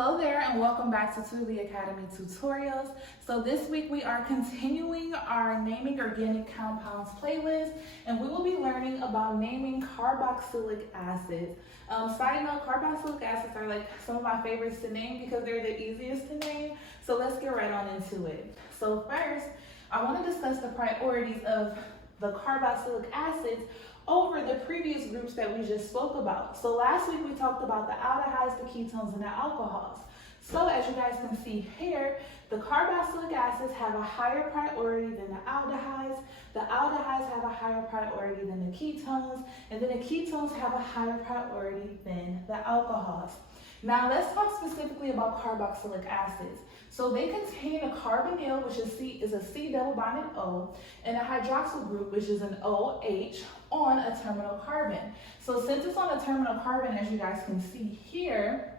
Hello there and welcome back to the Academy tutorials. So this week we are continuing our naming organic compounds playlist, and we will be learning about naming carboxylic acids. Side note, carboxylic acids are like some of my favorites to name because they're the easiest to name. So let's get right on into it. So first, I want to discuss the priorities of the carboxylic acids over the previous groups that we just spoke about. So last week we talked about the aldehydes, the ketones, and the alcohols. So as you guys can see here, the carboxylic acids have a higher priority than the aldehydes have a higher priority than the ketones, and then the ketones have a higher priority than the alcohols. Now let's talk specifically about carboxylic acids. So they contain a carbonyl, which is a C double bonded O, and a hydroxyl group, which is an OH, on a terminal carbon. So since it's on a terminal carbon, as you guys can see here,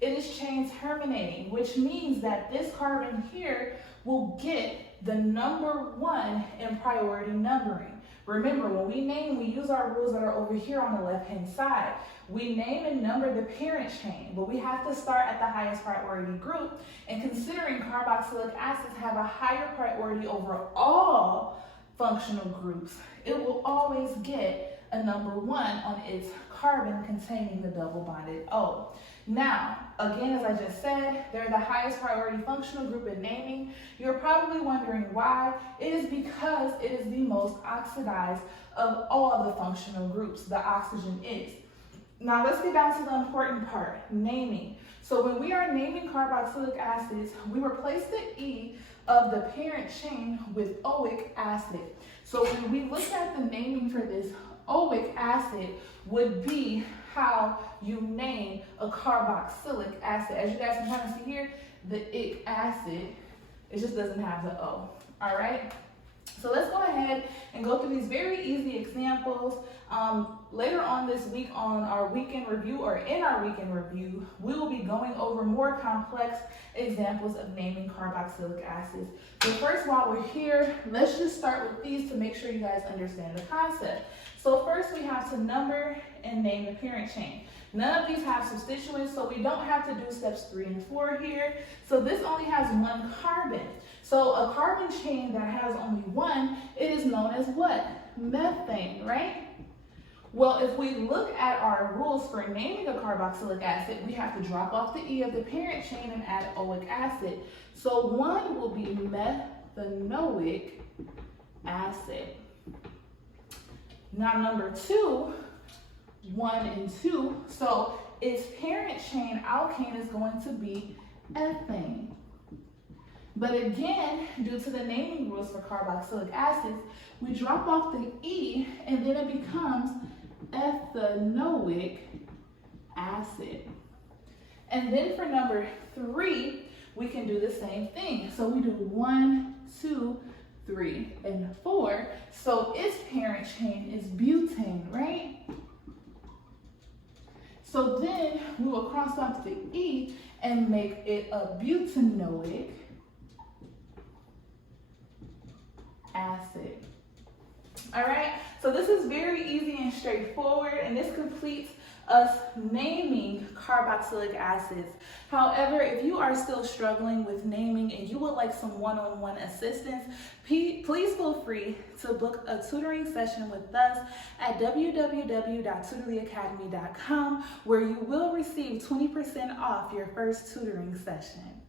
it is chain terminating, which means that this carbon here will get the number 1 in priority numbering. Remember, when we name, we use our rules that are over here on the left-hand side. We name and number the parent chain, but we have to start at the highest priority group. And considering carboxylic acids have a higher priority over all functional groups, it will always get a number 1 on its carbon containing the double bonded O. Now, again, as I just said, they're the highest priority functional group in naming. You're probably wondering why. It is because it is the most oxidized of all of the functional groups. The oxygen is. Now let's get down to the important part, naming. So when we are naming carboxylic acids, we replace the E of the parent chain with oic acid. So when we look at the naming for this, oic acid would be how you name a carboxylic acid. As you guys can kind of see here, the ic acid, it just doesn't have the O, all right? So let's go ahead and go through these very easy examples. Later on this week on our weekend review, or in our weekend review, we will be going over more complex examples of naming carboxylic acids. But first, while we're here, let's just start with these to make sure you guys understand the concept. So first we have to number and name the parent chain. None of these have substituents, so we don't have to do steps 3 and 4 here. So this only has 1 carbon. So a carbon chain that has only 1, it is known as what? Methane, right? Well, if we look at our rules for naming a carboxylic acid, we have to drop off the E of the parent chain and add oic acid. So 1 will be methanoic acid. Now number 2, 1 and 2, so its parent chain alkane is going to be ethane. But again, due to the naming rules for carboxylic acids, we drop off the E and then it becomes ethanoic acid. And then for number 3, we can do the same thing. So we do 1, 2, 3, and 4. So its parent chain is butane, right? So then we will cross off the E and make it a butanoic acid. All right, so this is very easy and straightforward, and this completes us naming carboxylic acids. However, if you are still struggling with naming and you would like some one-on-one assistance, please feel free to book a tutoring session with us at www.tutorlyacademy.com, where you will receive 20% off your first tutoring session.